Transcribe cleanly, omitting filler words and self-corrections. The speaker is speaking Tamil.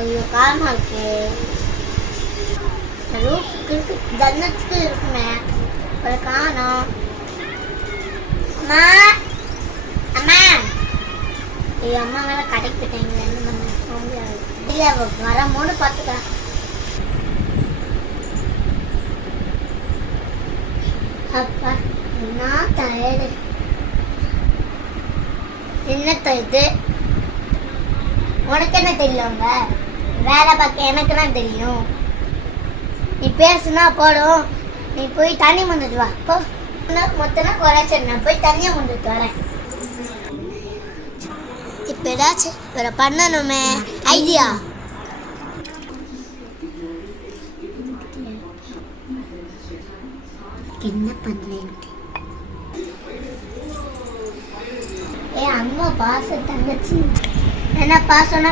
ஐயோ காரமா இருக்கு. ரூஃப்க்கு ஜன்னத்துக்கு இருக்குமே ஒரு காணோம். அம்மா அம்மா ஐயோ அம்மா மேல கடைக்கு போயிட்டாங்க. என்ன பண்ண சோம்பியாது இல்லை வரமோன்னு பார்த்துக்கலாம். அப்பா என்ன டயர்டு. என்னத்த இது உனக்கு என்ன தெரியுங்க? வேலை பார்க்க எனக்கு தான் தெரியும். நீ பேசுனா போடும். நீ போய் தண்ணி முந்துட்டு வா போ. மொத்தம் குறைச்சல் நான் போய் தண்ணியை முந்துட்டு வரேன். இப்ப ஏதாச்சும் வேற பண்ணணுமே ஐடியா. என்ன பண்ணேன்? அம்மா பாச தங்கச்சி என்ன பாசம்னா